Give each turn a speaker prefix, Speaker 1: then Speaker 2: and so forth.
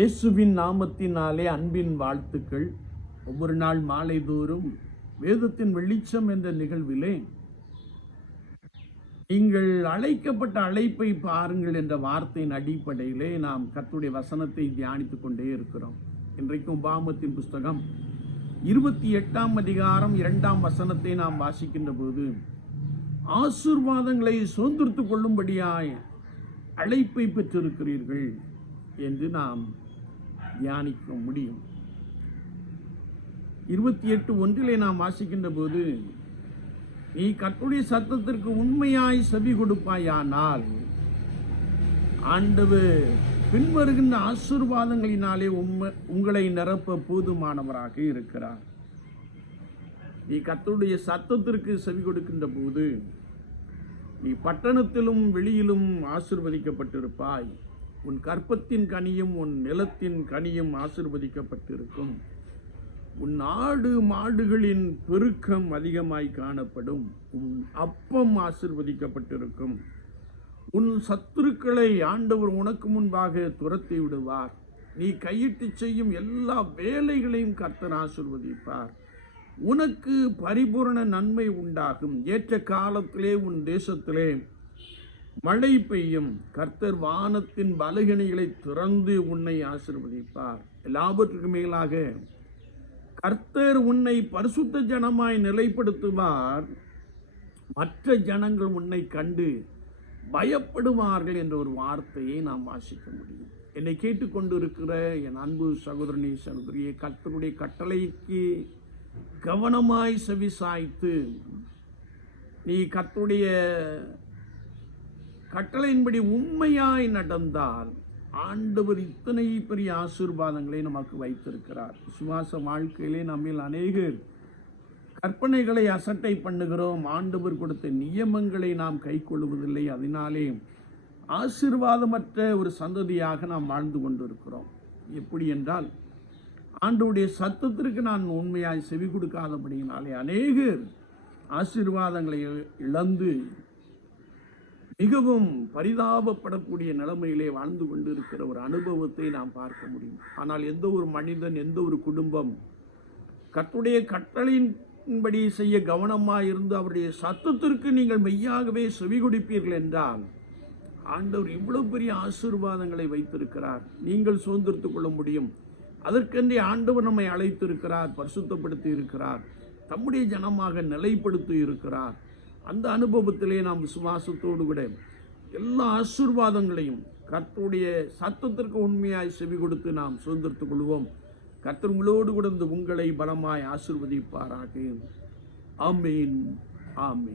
Speaker 1: இயேசுவின் நாமத்தினாலே அன்பின் வாழ்த்துக்கள். ஒவ்வொரு நாள் மாலை தோறும் வேதத்தின் வெளிச்சம் என்ற நிகழ்விலே நீங்கள் அழைக்கப்பட்ட அழைப்பை பாருங்கள் என்ற வார்த்தையின் அடிப்படையிலே நாம் கத்துடைய வசனத்தை தியானித்துக் கொண்டே இருக்கிறோம். இன்றைக்கும் பாமத்தின் புஸ்தகம் இருபத்தி எட்டாம் அதிகாரம் இரண்டாம் வசனத்தை நாம் வாசிக்கின்ற போது ஆசீர்வாதங்களை சுதந்திரத்துக் கொள்ளும்படியாய் அழைப்பை பெற்றிருக்கிறீர்கள் என்று நாம் தியானிக்க முடியும். இருபத்தி எட்டு ஒன்றிலே நாம் வாசிக்கின்ற போது நீ கத்துடைய சத்தத்திற்கு உண்மையாய் செவி கொடுப்பாயானால் ஆண்டவர் பின்வருகின்ற ஆசீர்வாதங்களினாலே உம்ம உங்களை நிரப்ப போதுமானவராக இருக்கிறார். நீ கத்தருடைய சத்தத்திற்கு செவி கொடுக்கின்ற போது நீ பட்டணத்திலும் வெளியிலும் ஆசிர்வதிக்கப்பட்டிருப்பாய். உன் கற்பத்தின் கனியும் உன் நிலத்தின் கனியும் ஆசிர்வதிக்கப்பட்டிருக்கும். உன் ஆடு மாடுகளின் பெருக்கம் அதிகமாய் காணப்படும். உன் அப்பம் ஆசிர்வதிக்கப்பட்டிருக்கும். உன் சத்துருக்களை ஆண்டவர் உனக்கு முன்பாக துரத்தி விடுவார். நீ கையிட்டு செய்யும் எல்லா வேலைகளையும் கர்த்தர் ஆசிர்வதிப்பார். உனக்கு பரிபூரண நன்மை உண்டாகும். ஏற்ற காலத்திலே உன் தேசத்திலே மழை பெய்யும். கர்த்தர் வானத்தின் பலகணிகளை திறந்து உன்னை ஆசிர்வதிப்பார். எல்லாவற்றுக்கு மேலாக கர்த்தர் உன்னை பரிசுத்த ஜனமாய் நிலைப்படுத்துவார். மற்ற ஜனங்கள் உன்னை கண்டு பயப்படுவார்கள் என்ற ஒரு வார்த்தையை நாம் வாசிக்க முடியும். என்னை கேட்டுக்கொண்டிருக்கிற என் அன்பு சகோதரனி சகோதரியை கர்த்தருடைய கட்டளைக்கு கவனமாய் செவிசாய்த்து நீ கர்த்தருடைய கட்டளையின்படி உண்மையாய் நடந்தால் ஆண்டவர் இத்தனை பெரிய ஆசீர்வாதங்களை நமக்கு வைத்திருக்கிறார். விசுவாச வாழ்க்கையிலே நம்மில் அநேகர் கற்பனைகளை அசட்டை பண்ணுகிறோம். ஆண்டவர் கொடுத்த நியமங்களை நாம் கை கொள்வதில்லை. அதனாலே ஆசீர்வாதமற்ற ஒரு சந்ததியாக நாம் வாழ்ந்து கொண்டிருக்கிறோம். எப்படி என்றால் ஆண்டவுடைய சத்தத்திற்கு நான் உண்மையாய் செவி கொடுக்காதபடியினாலே அநேகர் ஆசீர்வாதங்களை இழந்து மிகவும் பரிதாபப்படக்கூடிய நிலைமையிலே வாழ்ந்து கொண்டிருக்கிற ஒரு அனுபவத்தை நாம் பார்க்க முடியும். ஆனால் எந்த ஒரு மனிதன் எந்த ஒரு குடும்பம் கத்துடைய கட்டளையின்படி செய்ய கவனமாக இருந்து அவருடைய சத்தத்திற்கு நீங்கள் மெய்யாகவே செவி கொடுப்பீர்கள் என்றால் ஆண்டவர் இவ்வளவு பெரிய ஆசீர்வாதங்களை வைத்திருக்கிறார். நீங்கள் சுதந்திரத்துக் கொள்ள முடியும். அதற்கென்றே ஆண்டவர் நம்மை அழைத்திருக்கிறார் பரிசுத்தப்படுத்தி இருக்கிறார் தம்முடைய ஜனமாக நிலைப்படுத்தி இருக்கிறார். அந்த அனுபவத்திலே நாம் விசுவாசத்தோடு கூட எல்லா ஆசீர்வாதங்களையும் கர்த்தருடைய சத்தத்திற்கு உண்மையாய் செவி கொடுத்து நாம் சுதந்திரத்துக் கொள்வோம். கர்த்தர் உங்களோடு கூட இந்த உங்களை பலமாய் ஆசிர்வதிப்பாராக. ஆமீன். ஆமீன்.